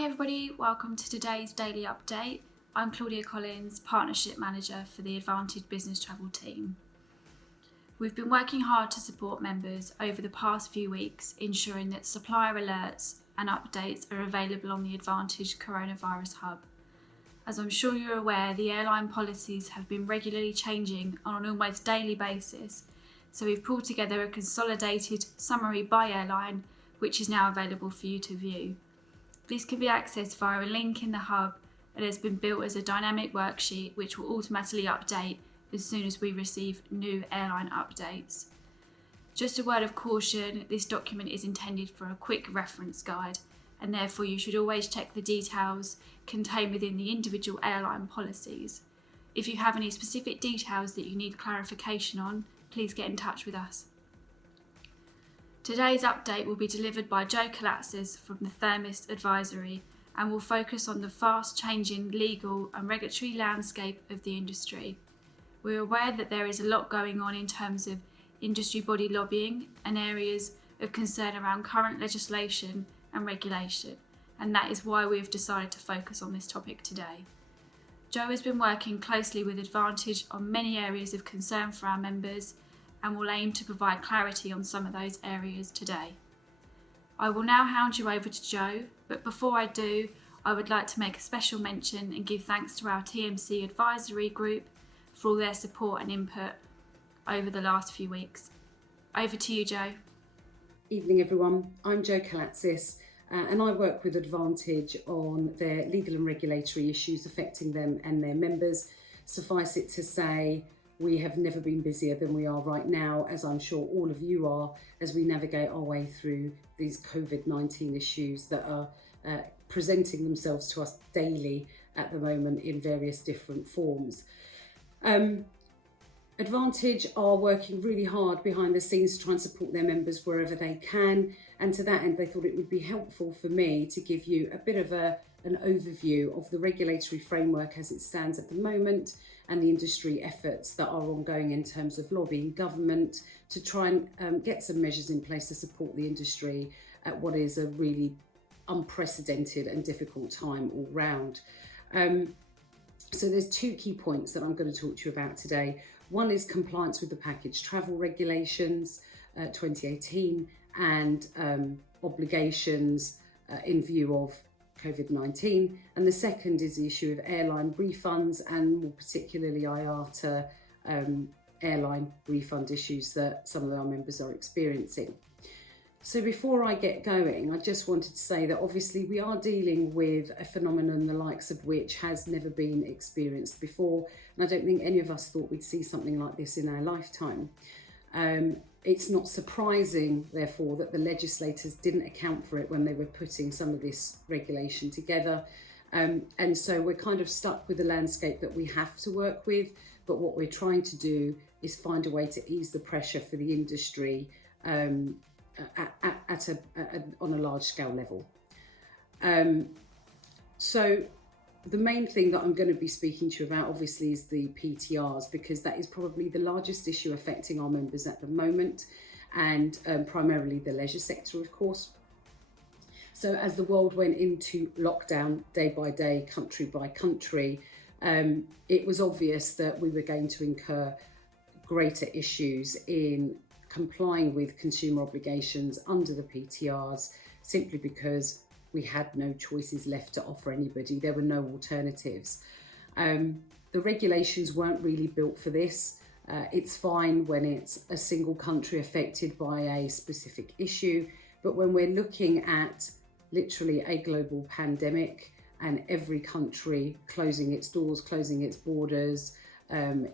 Hi everybody, welcome to today's daily update. I'm Claudia Collins, Partnership Manager for the Advantage Business Travel team. We've been working hard to support members over the past few weeks, ensuring that supplier alerts and updates are available on the Advantage Coronavirus Hub. As I'm sure you're aware, the airline policies have been regularly changing on an almost daily basis, so we've pulled together a consolidated summary by airline, which is now available for you to view. This can be accessed via a link in the hub and has been built as a dynamic worksheet which will automatically update as soon as we receive new airline updates. Just a word of caution, this document is intended for a quick reference guide and therefore you should always check the details contained within the individual airline policies. If you have any specific details that you need clarification on, please get in touch with us. Today's update will be delivered by Jo Kolatsis from the Themis Advisory and will focus on the fast-changing legal and regulatory landscape of the industry. We're aware that there is a lot going on in terms of industry body lobbying and areas of concern around current legislation and regulation, and that is why we have decided to focus on this topic today. Jo has been working closely with Advantage on many areas of concern for our members and will aim to provide clarity on some of those areas today. I will now hand you over to Jo, but before I do, I would like to make a special mention and give thanks to our TMC advisory group for all their support and input over the last few weeks. Over to you, Jo. Evening everyone, I'm Jo Kolatsis and I work with Advantage on their legal and regulatory issues affecting them and their members. Suffice it to say, we have never been busier than we are right now, as I'm sure all of you are, as we navigate our way through these COVID-19 issues that are presenting themselves to us daily at the moment in various different forms. Advantage are working really hard behind the scenes to try and support their members wherever they can, and to that end they thought it would be helpful for me to give you a bit of an overview of the regulatory framework as it stands at the moment and the industry efforts that are ongoing in terms of lobbying government to try and get some measures in place to support the industry at what is a really unprecedented and difficult time all round. So there's two key points that I'm going to talk to you about today. One is compliance with the package travel regulations 2018 and obligations in view of COVID-19, and the second is the issue of airline refunds and more particularly IATA airline refund issues that some of our members are experiencing. So before I get going, I just wanted to say that obviously we are dealing with a phenomenon the likes of which has never been experienced before, and I don't think any of us thought we'd see something like this in our lifetime. It's not surprising, therefore, that the legislators didn't account for it when they were putting some of this regulation together. And so we're kind of stuck with the landscape that we have to work with, but what we're trying to do is find a way to ease the pressure for the industry on a large scale level. So the main thing that I'm going to be speaking to you about obviously is the PTRs, because that is probably the largest issue affecting our members at the moment, and primarily the leisure sector, of course. So as the world went into lockdown day by day, country by country, it was obvious that we were going to incur greater issues in complying with consumer obligations under the PTRs, simply because we had no choices left to offer anybody. There were no alternatives. The regulations weren't really built for this. It's fine when it's a single country affected by a specific issue, but when we're looking at literally a global pandemic and every country closing its doors, closing its borders,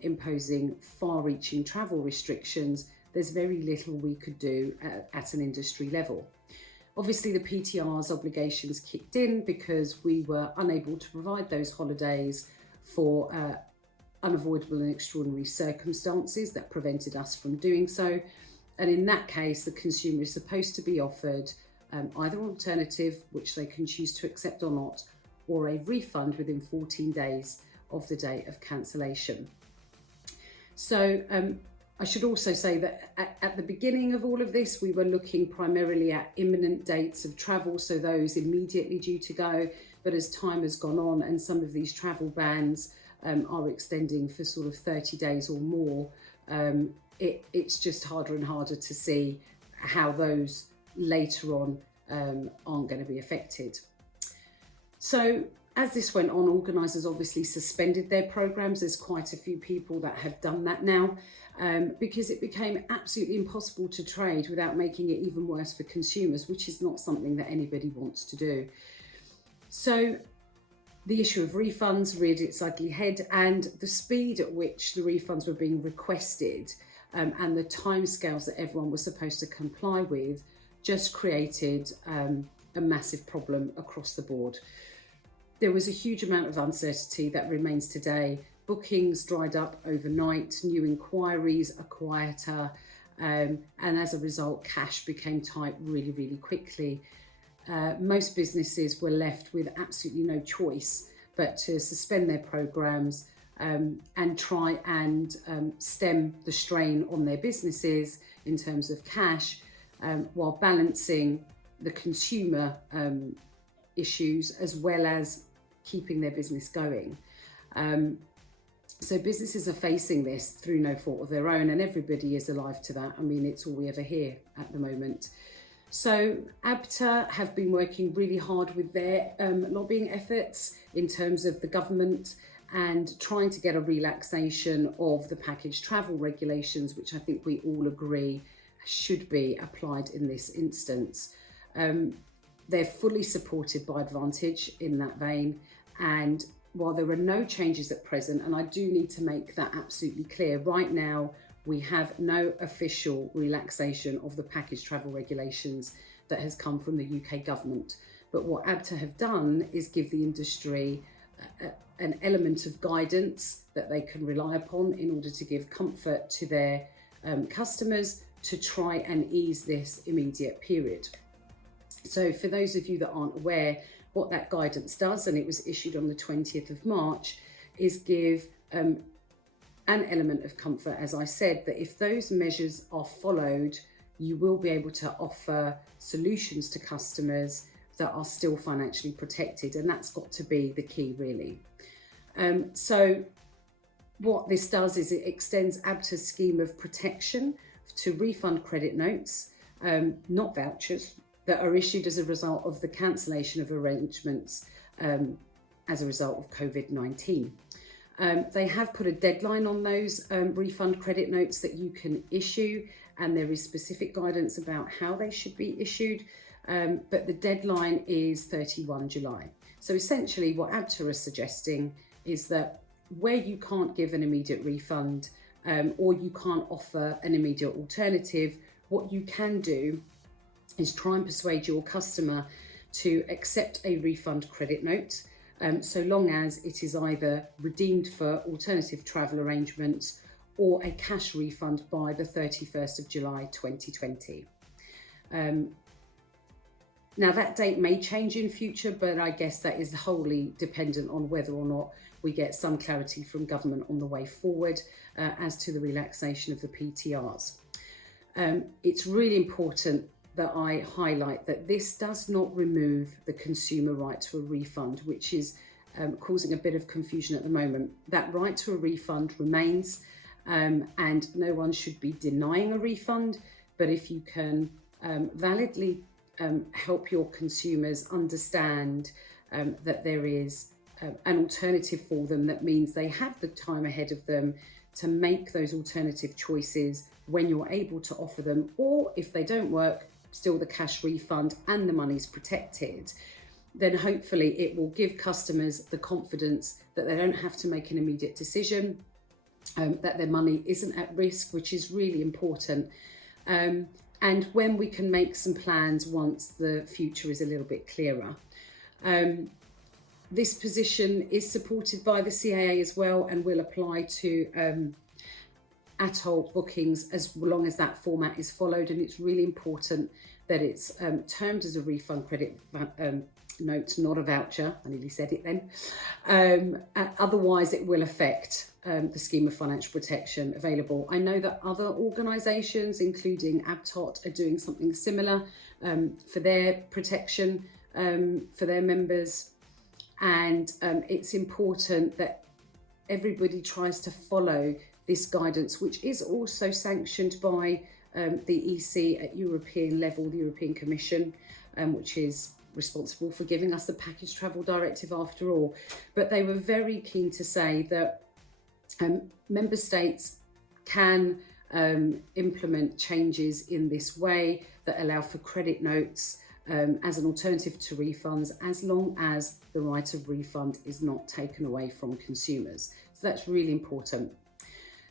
imposing far-reaching travel restrictions, there's very little we could do at an industry level. Obviously, the PTR's obligations kicked in because we were unable to provide those holidays for unavoidable and extraordinary circumstances that prevented us from doing so. And in that case, the consumer is supposed to be offered either an alternative, which they can choose to accept or not, or a refund within 14 days of the date of cancellation. So I should also say that at the beginning of all of this, we were looking primarily at imminent dates of travel, so those immediately due to go. But as time has gone on and some of these travel bans are extending for sort of 30 days or more, it's just harder and harder to see how those later on aren't going to be affected. So as this went on, organisers obviously suspended their programmes. There's quite a few people that have done that now because it became absolutely impossible to trade without making it even worse for consumers, which is not something that anybody wants to do. So the issue of refunds reared its ugly head, and the speed at which the refunds were being requested and the timescales that everyone was supposed to comply with just created a massive problem across the board. There was a huge amount of uncertainty that remains today. Bookings dried up overnight, new inquiries are quieter, and as a result, cash became tight really, really quickly. Most businesses were left with absolutely no choice but to suspend their programs and try and stem the strain on their businesses in terms of cash, while balancing the consumer issues as well as keeping their business going. So businesses are facing this through no fault of their own, and everybody is alive to that. I mean, it's all we ever hear at the moment. So Apter have been working really hard with their lobbying efforts in terms of the government and trying to get a relaxation of the package travel regulations, which I think we all agree should be applied in this instance. They're fully supported by Advantage in that vein, and while there are no changes at present, and I do need to make that absolutely clear, right now we have no official relaxation of the package travel regulations that has come from the UK government. But what Apter have done is give the industry an element of guidance that they can rely upon in order to give comfort to their customers to try and ease this immediate period. So for those of you that aren't aware, what that guidance does, and it was issued on the 20th of March, is give an element of comfort, as I said, that if those measures are followed, you will be able to offer solutions to customers that are still financially protected, and that's got to be the key, really. So what this does is it extends Apter's scheme of protection to refund credit notes, not vouchers, that are issued as a result of the cancellation of arrangements as a result of COVID-19. They have put a deadline on those refund credit notes that you can issue, and there is specific guidance about how they should be issued, but the deadline is 31 July. So essentially what Apter is suggesting is that where you can't give an immediate refund or you can't offer an immediate alternative, what you can do is try and persuade your customer to accept a refund credit note, so long as it is either redeemed for alternative travel arrangements or a cash refund by the 31st of July 2020. Now that date may change in future, but I guess that is wholly dependent on whether or not we get some clarity from government on the way forward as to the relaxation of the PTRs. It's really important that I highlight that this does not remove the consumer right to a refund, which is causing a bit of confusion at the moment. That right to a refund remains, and no one should be denying a refund, but if you can validly help your consumers understand that there is an alternative for them, that means they have the time ahead of them to make those alternative choices when you're able to offer them, or if they don't work, still the cash refund and the money's protected, then hopefully it will give customers the confidence that they don't have to make an immediate decision, that their money isn't at risk, which is really important. And when we can make some plans once the future is a little bit clearer. This position is supported by the CAA as well and will apply to atoll bookings as long as that format is followed, and it's really important that it's termed as a refund credit note, not a voucher, I nearly said it then. Otherwise, it will affect the scheme of financial protection available. I know that other organisations, including ABTOT, are doing something similar for their protection for their members. And it's important that everybody tries to follow this guidance, which is also sanctioned by the EC at European level, the European Commission, which is responsible for giving us the package travel directive after all. But they were very keen to say that member states can implement changes in this way that allow for credit notes as an alternative to refunds, as long as the right of refund is not taken away from consumers. So that's really important.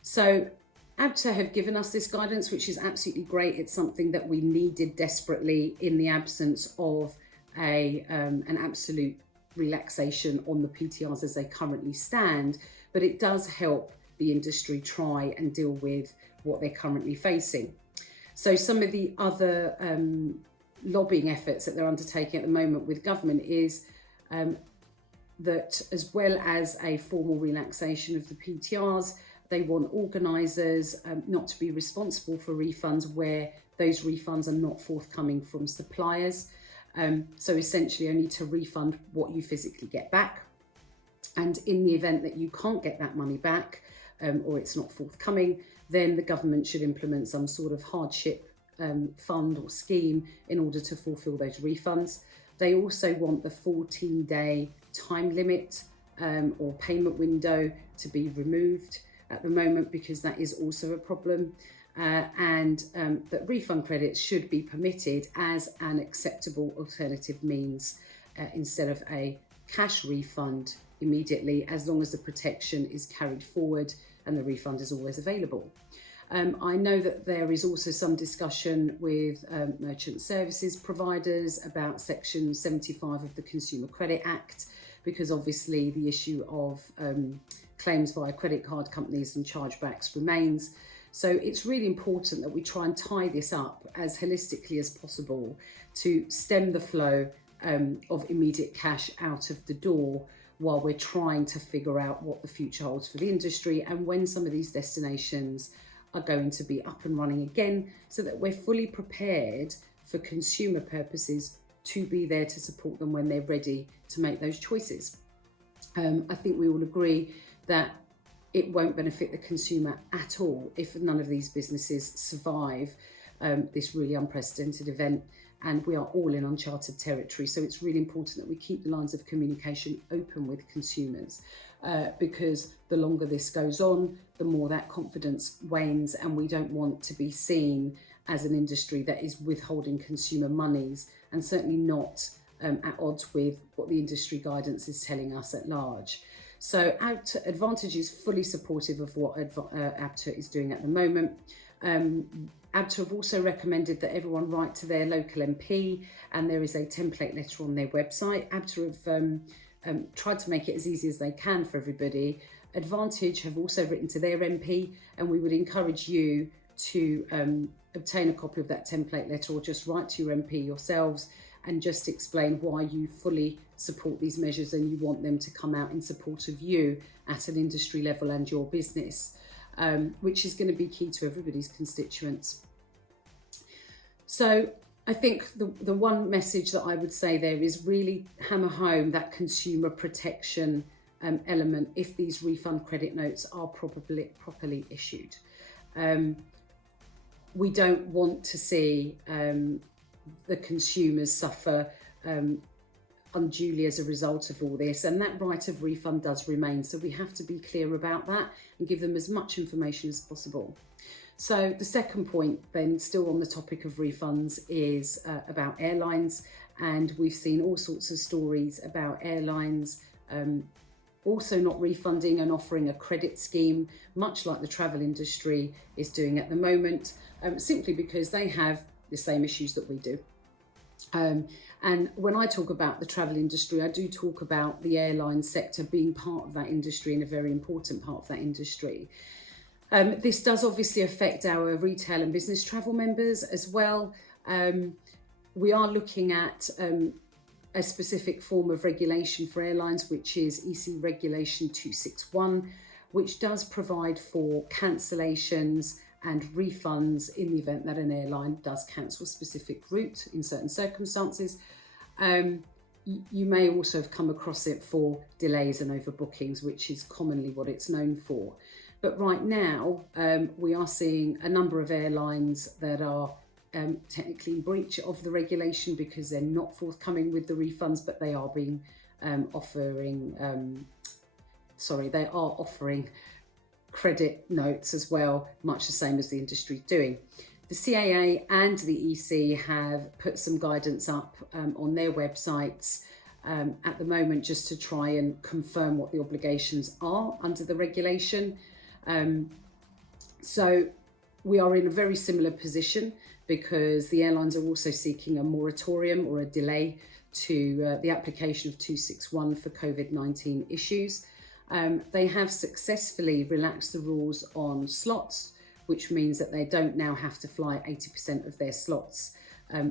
So Apter have given us this guidance, which is absolutely great. It's something that we needed desperately in the absence of an absolute relaxation on the PTRs as they currently stand, but it does help the industry try and deal with what they're currently facing. So some of the other lobbying efforts that they're undertaking at the moment with government is that, as well as a formal relaxation of the PTRs, they want organisers not to be responsible for refunds where those refunds are not forthcoming from suppliers. So essentially only to refund what you physically get back. And in the event that you can't get that money back or it's not forthcoming, then the government should implement some sort of hardship fund or scheme in order to fulfil those refunds. They also want the 14-day time limit or payment window to be removed at the moment, because that is also a problem, and that refund credits should be permitted as an acceptable alternative means instead of a cash refund immediately, as long as the protection is carried forward and the refund is always available. I know that there is also some discussion with merchant services providers about Section 75 of the Consumer Credit Act, because obviously the issue of claims via credit card companies and chargebacks remains. So it's really important that we try and tie this up as holistically as possible to stem the flow of immediate cash out of the door while we're trying to figure out what the future holds for the industry and when some of these destinations are going to be up and running again, so that we're fully prepared for consumer purposes to be there to support them when they're ready to make those choices. I think we all agree that it won't benefit the consumer at all if none of these businesses survive this really unprecedented event, and we are all in uncharted territory. So it's really important that we keep the lines of communication open with consumers, because the longer this goes on, the more that confidence wanes, and we don't want to be seen as an industry that is withholding consumer monies, and certainly not at odds with what the industry guidance is telling us at large. So Advantage is fully supportive of what Apter is doing at the moment. Apter have also recommended that everyone write to their local MP, and there is a template letter on their website. Apter have tried to make it as easy as they can for everybody. Advantage have also written to their MP, and we would encourage you to obtain a copy of that template letter, or just write to your MP yourselves and just explain why you fully support these measures and you want them to come out in support of you at an industry level and your business, which is going to be key to everybody's constituents. So I think the one message that I would say there is really hammer home that consumer protection element if these refund credit notes are properly issued. We don't want to see the consumers suffer unduly as a result of all this, and that right of refund does remain, so we have to be clear about that and give them as much information as possible. So the second point then, still on the topic of refunds, is about airlines, and we've seen all sorts of stories about airlines also not refunding and offering a credit scheme, much like the travel industry is doing at the moment, simply because they have the same issues that we do. And when I talk about the travel industry, I do talk about the airline sector being part of that industry and a very important part of that industry. This does obviously affect our retail and business travel members as well. We are looking at a specific form of regulation for airlines, which is EC Regulation 261, which does provide for cancellations and refunds in the event that an airline does cancel a specific route in certain circumstances. You may also have come across it for delays and overbookings, which is commonly what it's known for. But right now, we are seeing a number of airlines that are technically in breach of the regulation because they're not forthcoming with the refunds, but they are offering credit notes as well, much the same as the industry doing. The CAA and the EC have put some guidance up on their websites at the moment just to try and confirm what the obligations are under the regulation. So we are in a very similar position because the airlines are also seeking a moratorium or a delay to the application of 261 for COVID-19 issues. They have successfully relaxed the rules on slots, which means that they don't now have to fly 80% of their slots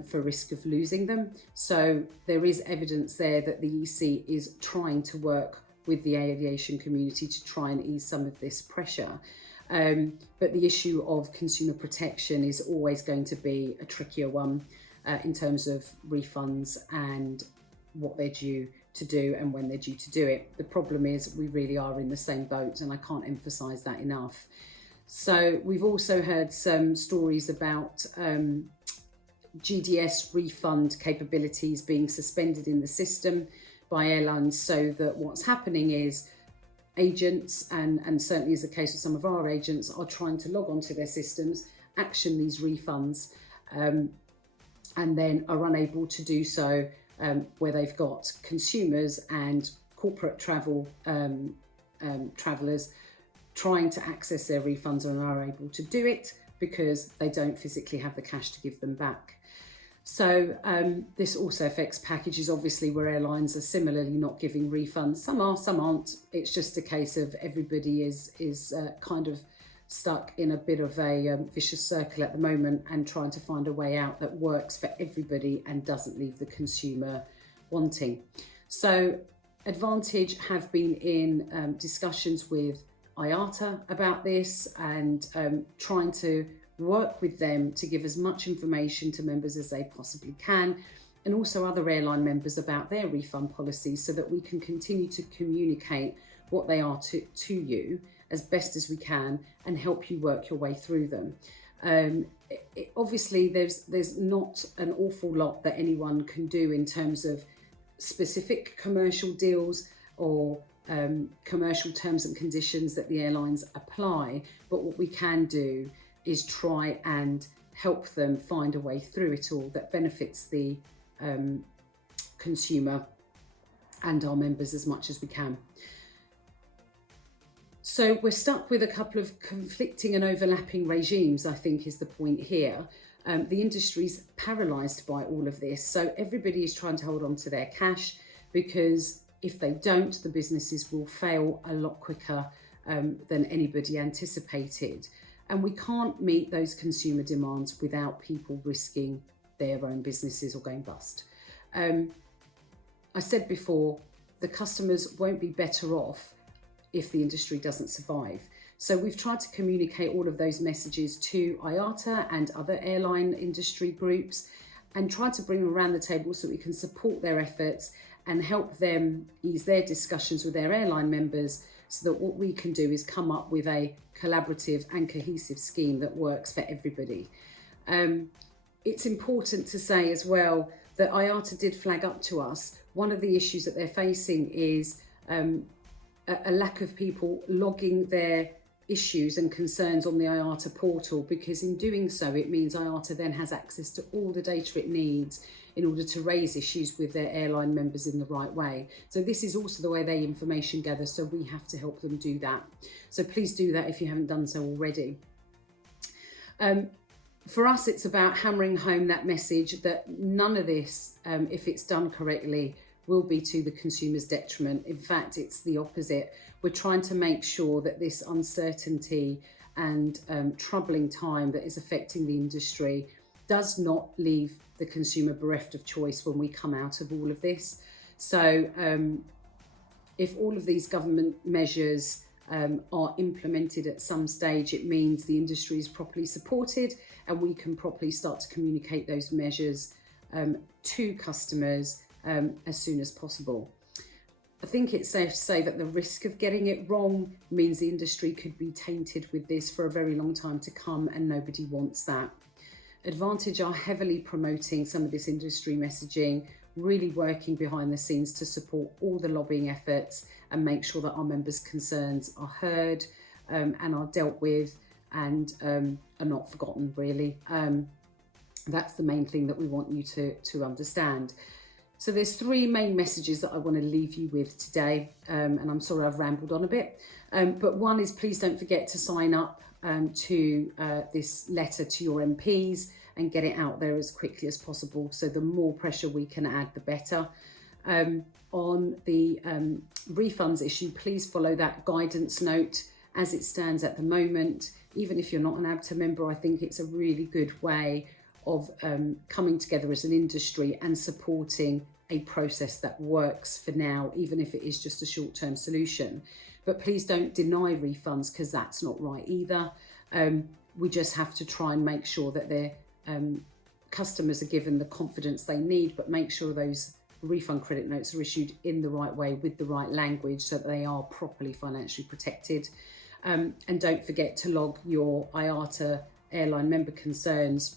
for risk of losing them. So there is evidence there that the EC is trying to work with the aviation community to try and ease some of this pressure. But the issue of consumer protection is always going to be a trickier one in terms of refunds and what they're due to do and when they're due to do it. The problem is we really are in the same boat, and I can't emphasise that enough. So we've also heard some stories about GDS refund capabilities being suspended in the system by airlines, so that what's happening is agents, and certainly is the case with some of our agents, are trying to log onto their systems, action these refunds, and then are unable to do so where they've got consumers and corporate travel travellers trying to access their refunds and are able to do it because they don't physically have the cash to give them back. So this also affects packages, obviously, where airlines are similarly not giving refunds. Some are, some aren't. It's just a case of everybody is kind of stuck in a bit of a vicious circle at the moment and trying to find a way out that works for everybody and doesn't leave the consumer wanting. So Advantage have been in discussions with IATA about this and trying to work with them to give as much information to members as they possibly can, and also other airline members about their refund policies, so that we can continue to communicate what they are to you as best as we can and help you work your way through them. Obviously, there's not an awful lot that anyone can do in terms of specific commercial deals or commercial terms and conditions that the airlines apply, but what we can do is try and help them find a way through it all that benefits the consumer and our members as much as we can. So we're stuck with a couple of conflicting and overlapping regimes, I think is the point here. The industry's paralysed by all of this, so everybody is trying to hold on to their cash, because if they don't, the businesses will fail a lot quicker than anybody anticipated. And we can't meet those consumer demands without people risking their own businesses or going bust. I said before, the customers won't be better off if the industry doesn't survive. So we've tried to communicate all of those messages to IATA and other airline industry groups and try to bring them around the table so we can support their efforts and help them ease their discussions with their airline members, so that what we can do is come up with a collaborative and cohesive scheme that works for everybody. It's important to say as well that IATA did flag up to us one of the issues that they're facing is a lack of people logging their issues and concerns on the IATA portal, because in doing so it means IATA then has access to all the data it needs in order to raise issues with their airline members in the right way. So this is also the way they information gather, so we have to help them do that. So please do that if you haven't done so already. For us, it's about hammering home that message that none of this, if it's done correctly, will be to the consumer's detriment. In fact, it's the opposite. We're trying to make sure that this uncertainty and troubling time that is affecting the industry does not leave the consumer bereft of choice when we come out of all of this. So if all of these government measures are implemented at some stage, it means the industry is properly supported and we can properly start to communicate those measures to customers as soon as possible. I think it's safe to say that the risk of getting it wrong means the industry could be tainted with this for a very long time to come, and nobody wants that. Advantage are heavily promoting some of this industry messaging, really working behind the scenes to support all the lobbying efforts and make sure that our members' concerns are heard and are dealt with and are not forgotten, really. That's the main thing that we want you to understand. So there's three main messages that I want to leave you with today, and I'm sorry I've rambled on a bit, but one is please don't forget to sign up to this letter to your MPs and get it out there as quickly as possible. So the more pressure we can add, the better. On the refunds issue, please follow that guidance note as it stands at the moment. Even if you're not an Apter member, I think it's a really good way of coming together as an industry and supporting a process that works for now, even if it is just a short-term solution. But please don't deny refunds, because that's not right either. We just have to try and make sure that their customers are given the confidence they need, but make sure those refund credit notes are issued in the right way with the right language so that they are properly financially protected. And don't forget to log your IATA airline member concerns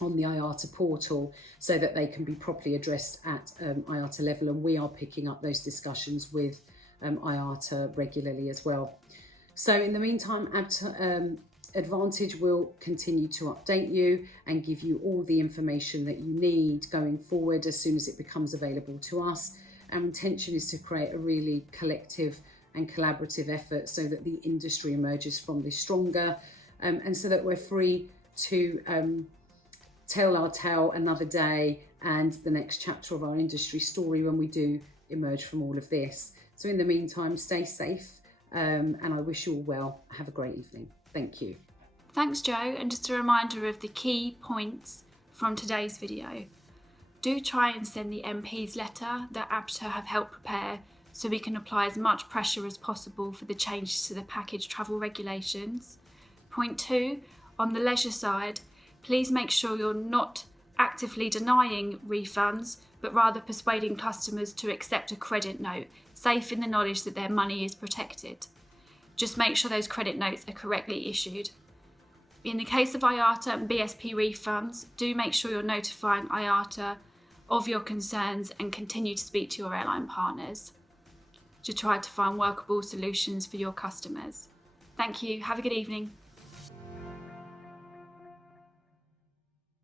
on the IATA portal so that they can be properly addressed at IATA level, and we are picking up those discussions with IATA regularly as well. So in the meantime, Advantage will continue to update you and give you all the information that you need going forward as soon as it becomes available to us. Our intention is to create a really collective and collaborative effort so that the industry emerges from this stronger, and so that we're free to tell our tale another day and the next chapter of our industry story when we do emerge from all of this. So in the meantime, stay safe, and I wish you all well. Have a great evening. Thank you. Thanks, Jo, and just a reminder of the key points from today's video. Do try and send the MP's letter that Apter have helped prepare so we can apply as much pressure as possible for the changes to the package travel regulations. Point 2, on the leisure side, please make sure you're not actively denying refunds, but rather persuading customers to accept a credit note, safe in the knowledge that their money is protected. Just make sure those credit notes are correctly issued. In the case of IATA and BSP refunds, do make sure you're notifying IATA of your concerns and continue to speak to your airline partners to try to find workable solutions for your customers. Thank you. Have a good evening.